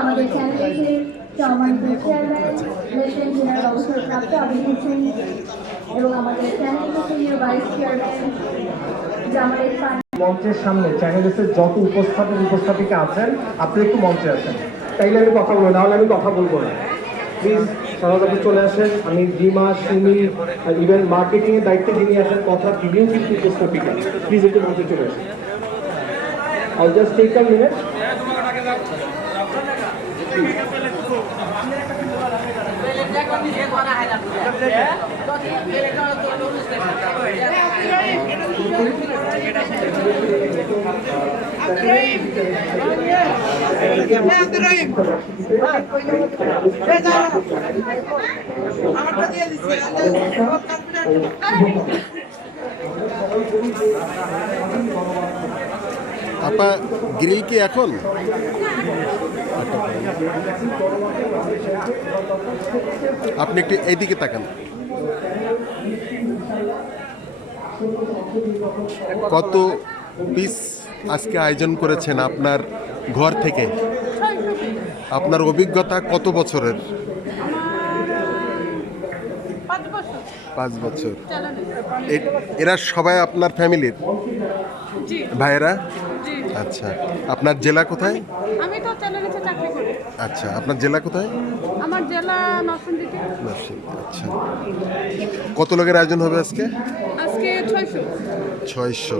আমাদের চ্যানেলে এবং আমাদের মঞ্চের সামনে চ্যানেলের যত উপস্থাপিকা আছেন আপনি একটু মঞ্চে আসেন, তাইলে আমি কথা বলবো, নাহলে আমি কথা বলবো না। প্লিজ সরাসরি চলে আসেন। আমি ডিমা, সুমি, ইভেন্ট মার্কেটিং এর দায়িত্বে যিনি আছেন কথা তিনিও কিন্তু উপস্থাপিকা, প্লিজ একটু মঞ্চে চলে আসেন। I'll just take a minute. আপা গ্রিল কি এখন? আপনি একটু এইদিকে তাকান। কত পিস আজকে আয়োজন করেছেন আপনার ঘর থেকে? আপনার অভিজ্ঞতা কত বছরের? 5 বছর। এরা সবাই আপনার ফ্যামিলির ভাইয়েরা? আচ্ছা, আপনার জেলা কোথায়? আমি তো চ্যানেলে চাকরি করি। আচ্ছা, আপনার জেলা কোথায়? আমার জেলা নরসিংদী। আচ্ছা, কত লোকের আয়োজন হবে আজকে? আজকে 600।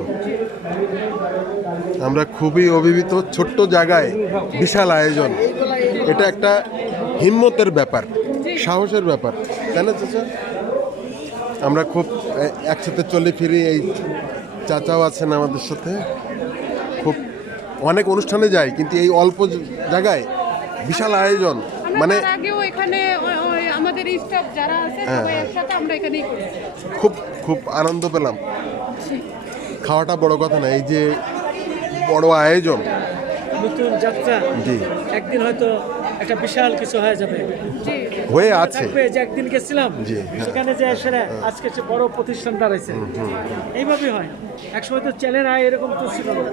আমরা খুবই অভিভূত। ছোট্ট জায়গায় বিশাল আয়োজন, এটা একটা হিম্মতের ব্যাপার, সাহসের ব্যাপার, তাই না চাচা? আমরা খুব একসাথে চলে ফিরি, এই চাচাও আছেন আমাদের সাথে। খুব অনেক অনুষ্ঠানে যাই, কিন্তু এই অল্প জায়গায় বিশাল আয়োজন, মানে আগেও এখানে আমাদের স্টাফ যারা আছে সবাই একসাথে আমরা এখানেই করি। খুব আনন্দ পেলাম। খাওয়াটা বড় কথা না, এই যে বড় আয়োজন, নতুন যাত্রা, জি একদিন হয়তো একটা বিশাল কিছু হয়ে যাবে, হয়ে আছে। যে একদিন গেছিলাম সেখানে যে সেরা আজকে সে বড় প্রতিষ্ঠান দাঁড়াইছে, এইভাবেই হয়। একসময় তো চ্যানেল এরকম তো ছিল না।